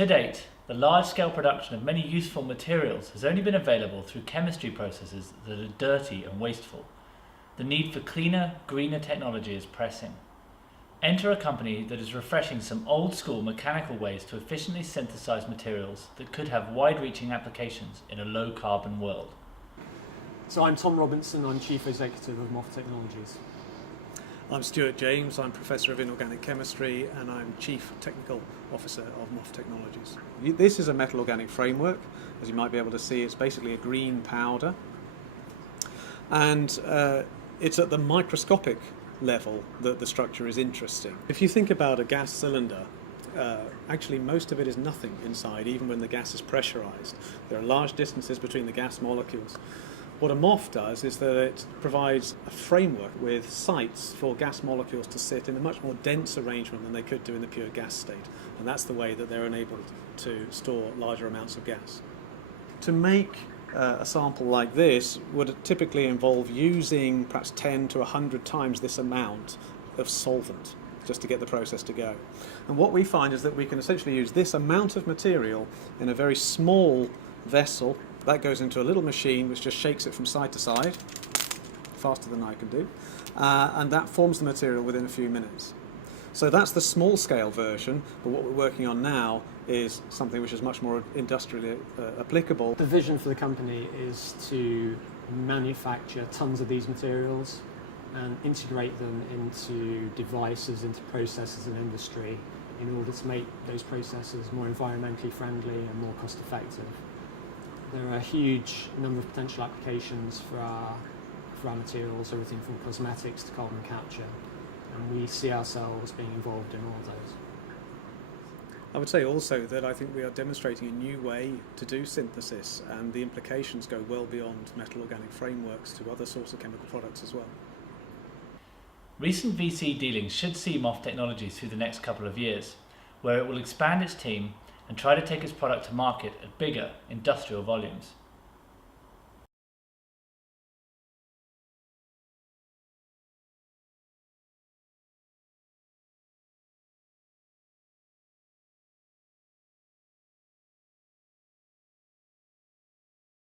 To date, the large-scale production of many useful materials has only been available through chemistry processes that are dirty and wasteful. The need for cleaner, greener technology is pressing. Enter a company that is refreshing some old-school mechanical ways to efficiently synthesize materials that could have wide-reaching applications in a low-carbon world. So I'm Tom Robinson, I'm Chief Executive of MOF Technologies. I'm Stuart James, I'm Professor of Inorganic Chemistry and I'm Chief Technical Officer of MOF Technologies. This is a metal organic framework. As you might be able to see, it's basically a green powder. And it's at the microscopic level that the structure is interesting. If you think about a gas cylinder, actually most of it is nothing inside, even when the gas is pressurized. There are large distances between the gas molecules. What a MOF does is that it provides a framework with sites for gas molecules to sit in a much more dense arrangement than they could do in the pure gas state. And that's the way that they're enabled to store larger amounts of gas. To make a sample like this would typically involve using perhaps 10 to 100 times this amount of solvent just to get the process to go. And what we find is that we can essentially use this amount of material in a very small vessel. That goes into a little machine which just shakes it from side to side, faster than I can do, and that forms the material within a few minutes. So that's the small scale version, but what we're working on now is something which is much more industrially applicable. The vision for the company is to manufacture tons of these materials and integrate them into devices, into processes in industry in order to make those processes more environmentally friendly and more cost effective. There are a huge number of potential applications for our materials, everything from cosmetics to carbon capture, and we see ourselves being involved in all of those. I would say also that I think we are demonstrating a new way to do synthesis, and the implications go well beyond metal organic frameworks to other sorts of chemical products as well. Recent VC dealings should see MOF Technologies through the next couple of years, where it will expand its team and try to take its product to market at bigger industrial volumes.